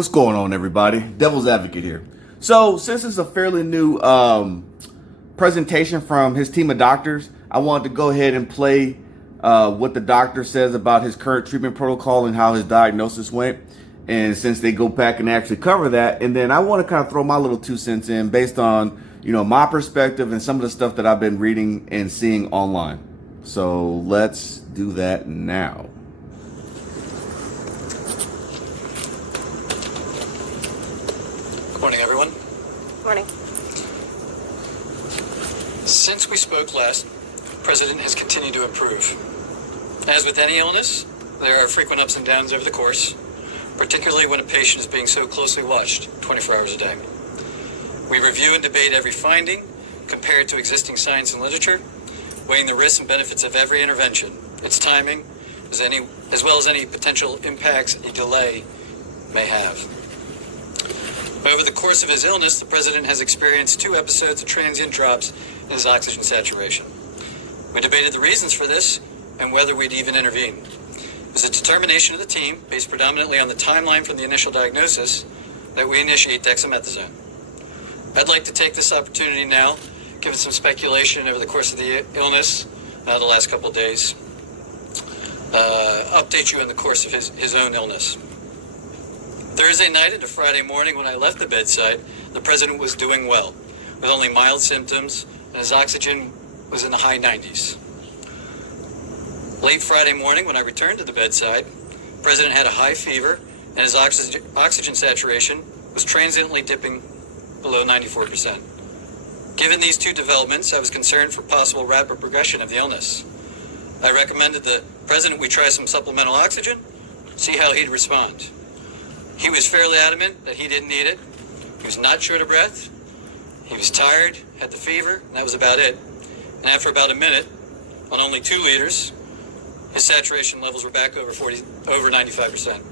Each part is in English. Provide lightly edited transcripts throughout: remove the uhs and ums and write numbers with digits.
What's going on, everybody? Devil's Advocate here. So, since it's a fairly new presentation from his team of doctors, I wanted to go ahead and play what the doctor says about his current treatment protocol and how his diagnosis went. And since they go back and actually cover that, and then I want to kind of throw my little 2 cents in based on, my perspective and some of the stuff that I've been reading and seeing online. So let's do that now. Good morning, everyone. Morning. Since we spoke last, the President has continued to improve. As with any illness, there are frequent ups and downs over the course, particularly when a patient is being so closely watched 24 hours a day. We review and debate every finding, compared to existing science and literature, weighing the risks and benefits of every intervention, its timing, as well as any potential impacts a delay may have. Over the course of his illness, the President has experienced 2 episodes of transient drops in his oxygen saturation. We debated the reasons for this and whether we'd even intervene. It was a determination of the team, based predominantly on the timeline from the initial diagnosis, that we initiate dexamethasone. I'd like to take this opportunity now, given some speculation over the course of the illness, the last couple of days, update you in the course of his own illness. Thursday night into Friday morning when I left the bedside, the President was doing well, with only mild symptoms, and his oxygen was in the high 90s. Late Friday morning when I returned to the bedside, the President had a high fever, and his oxygen saturation was transiently dipping below 94%. Given these 2 developments, I was concerned for possible rapid progression of the illness. I recommended the President we try some supplemental oxygen, see how he'd respond. He was fairly adamant that he didn't need it. He was not short of breath. He was tired, had the fever, and that was about it. And after about a minute, on only 2 liters, his saturation levels were back over 95%.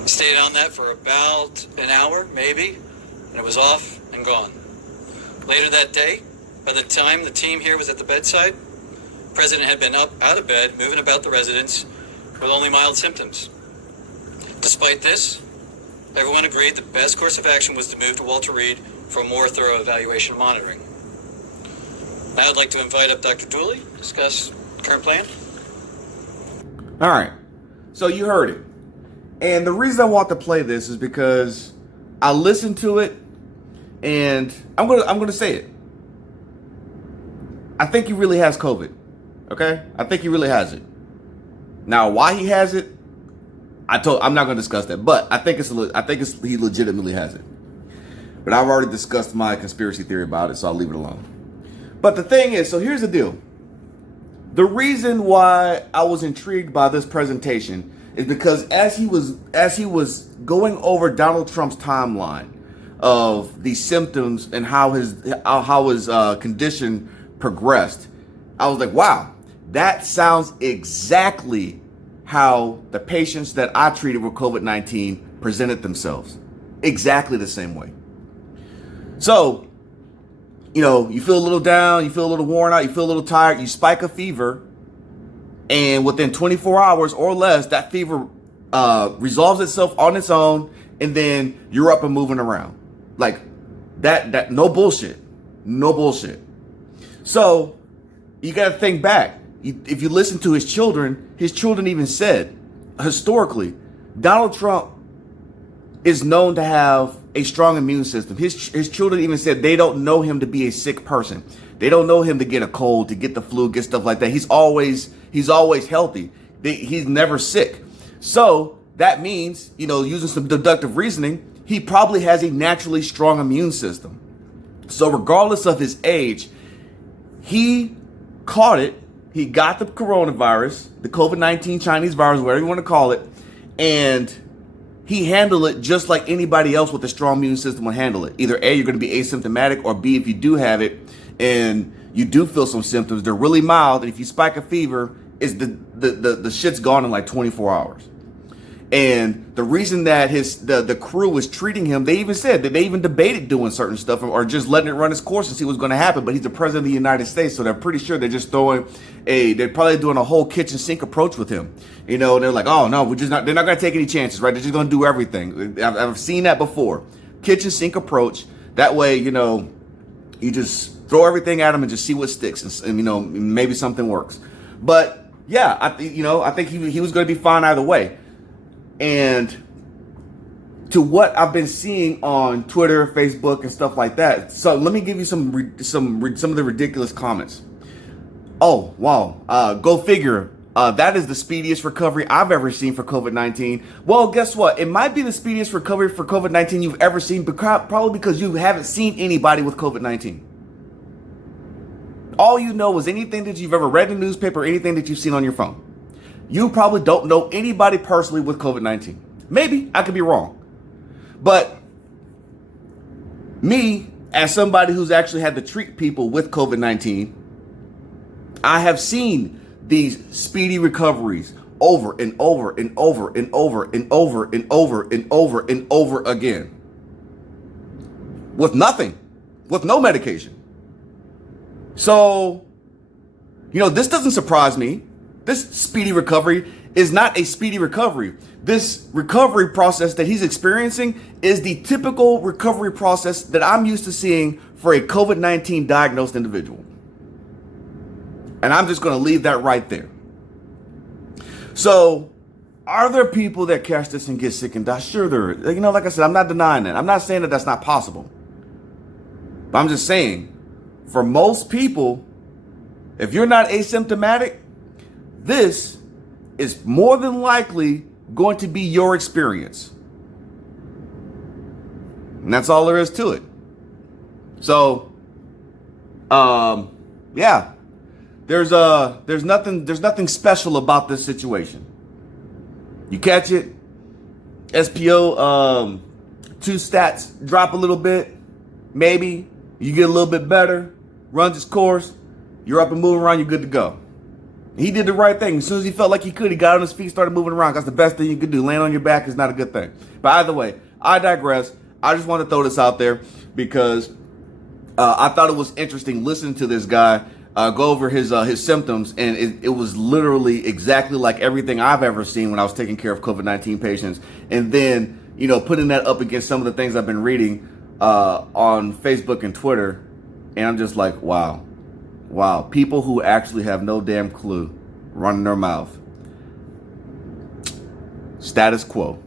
He stayed on that for about an hour, maybe, and it was off and gone. Later that day, by the time the team here was at the bedside, the President had been up out of bed, moving about the residence with only mild symptoms. Despite this, everyone agreed the best course of action was to move to Walter Reed for a more thorough evaluation and monitoring. Now I'd like to invite up Dr. Dooley to discuss the current plan. All right. So you heard it. And the reason I want to play this is because I listened to it and I'm going to say it. I think he really has COVID. Okay? I think he really has it. Now, why he has it, I'm not going to discuss that, but I think he legitimately has it. But I've already discussed my conspiracy theory about it, so I'll leave it alone. But the thing is, so here's the deal. The reason why I was intrigued by this presentation is because as he was going over Donald Trump's timeline of the symptoms and how his condition progressed, I was like, wow, that sounds exactly how the patients that I treated with COVID-19 presented themselves. Exactly the same way. So, you feel a little down, you feel a little worn out, you feel a little tired, you spike a fever, and within 24 hours or less, that fever resolves itself on its own, and then you're up and moving around. Like, that no bullshit. No bullshit. So, you got to think back. If you listen to his children even said, historically, Donald Trump is known to have a strong immune system. His children even said they don't know him to be a sick person. They don't know him to get a cold, to get the flu, get stuff like that. He's always healthy. He's never sick. So that means, using some deductive reasoning, he probably has a naturally strong immune system. So regardless of his age, he caught it. He got the coronavirus, the COVID-19 Chinese virus, whatever you want to call it, and he handled it just like anybody else with a strong immune system would handle it. Either A, you're going to be asymptomatic, or B, if you do have it and you do feel some symptoms, they're really mild, and if you spike a fever, the shit's gone in like 24 hours. And the reason that the crew was treating him, they even said that they even debated doing certain stuff or just letting it run its course and see what's going to happen. But he's the president of the United States, so they're pretty sure they're just they're probably doing a whole kitchen sink approach with him. You know, they're like, oh no, they're not going to take any chances, right? They're just going to do everything. I've seen that before. Kitchen sink approach. That way, you know, you just throw everything at him and just see what sticks, and you know, maybe something works. But yeah, I think he was going to be fine either way. And to what I've been seeing on Twitter, Facebook, and stuff like that. So let me give you some of the ridiculous comments. Oh wow, go figure. That is the speediest recovery I've ever seen for COVID-19. Well, guess what? It might be the speediest recovery for COVID-19 you've ever seen, probably because you haven't seen anybody with COVID-19. All you know is anything that you've ever read in the newspaper, anything that you've seen on your phone. You probably don't know anybody personally with COVID-19. Maybe, I could be wrong. But me, as somebody who's actually had to treat people with COVID-19, I have seen these speedy recoveries over and over and over and over and over and over and over and over again. With nothing. With no medication. So, you know, this doesn't surprise me. This speedy recovery is not a speedy recovery. This recovery process that he's experiencing is the typical recovery process that I'm used to seeing for a COVID-19 diagnosed individual. And I'm just going to leave that right there. So, are there people that catch this and get sick and die? Sure there is. You know, like I said, I'm not denying that. I'm not saying that that's not possible. But I'm just saying, for most people, if you're not asymptomatic, this is more than likely going to be your experience. And that's all there is to it. So, yeah, there's nothing special about this situation. You catch it, SPO 2 stats drop a little bit, maybe you get a little bit better, runs its course, you're up and moving around, you're good to go. He did the right thing. As soon as he felt like he could, he got on his feet, started moving around. That's the best thing you could do. Laying on your back is not a good thing. But either way, I digress. I just want to throw this out there because I thought it was interesting listening to this guy go over his symptoms, and it was literally exactly like everything I've ever seen when I was taking care of COVID-19 patients. And then, you know, putting that up against some of the things I've been reading on Facebook and Twitter, and I'm just like, wow. Wow, people who actually have no damn clue running their mouth. Status quo.